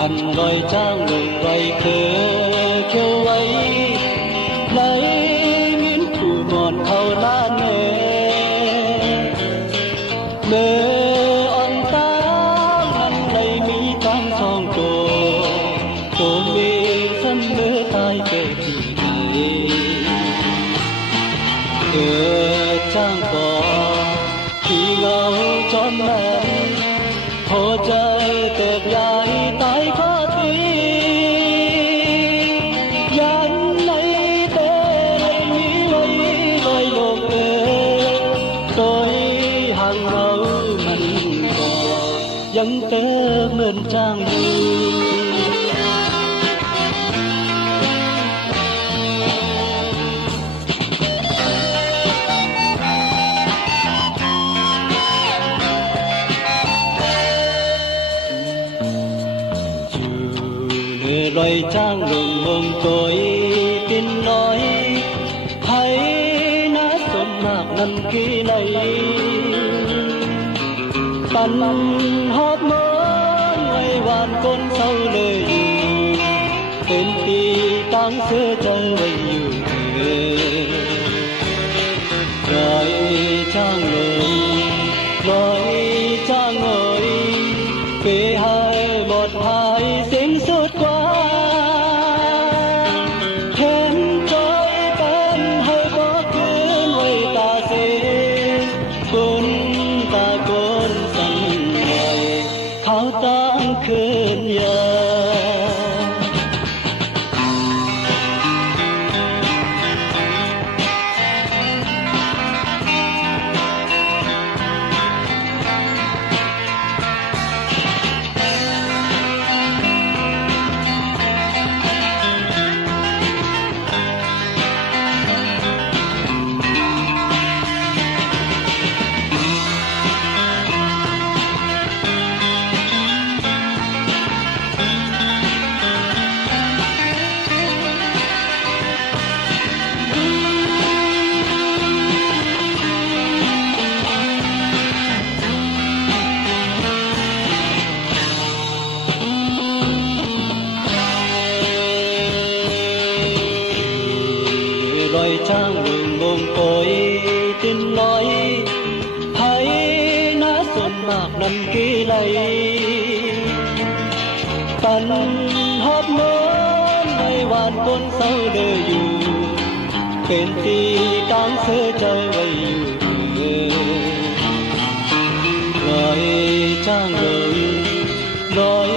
hằn gọi trang ngừng gọi khờ kêu ấy lấy miếng thủ mòn thâu lá nề on ta ngăn đầy mi tam song tổ mi sân mơ tai kề chỉ trang có khi ngao tròn mẹ hồ trời tệp dài tay khó tin dán lấy tê lấy mỹ lấy lời lộp tôi hàng ngầu mình có vẫn tê mình trang vui loài trang lùng mông tôi tin nói hãy nát xuân mạc năm kia này tàn hót mơ ngày vàn con sâu lời tên khi tăng xưa chơi bầy rồi trang lùng rồi trang ngồi kể hai một hai xin suốt qua thêm trôi tên hơi có cứ người ta xin côn ta côn sẵn ngày tháo tăng khơn nhà loài trang đường mông tôi tin nói hãy nát xuân mạc năm kia này tàn hót mơ ngày hoàn con sâu đời dù bên ti tăng sơ chơi bầy loài trang đường loài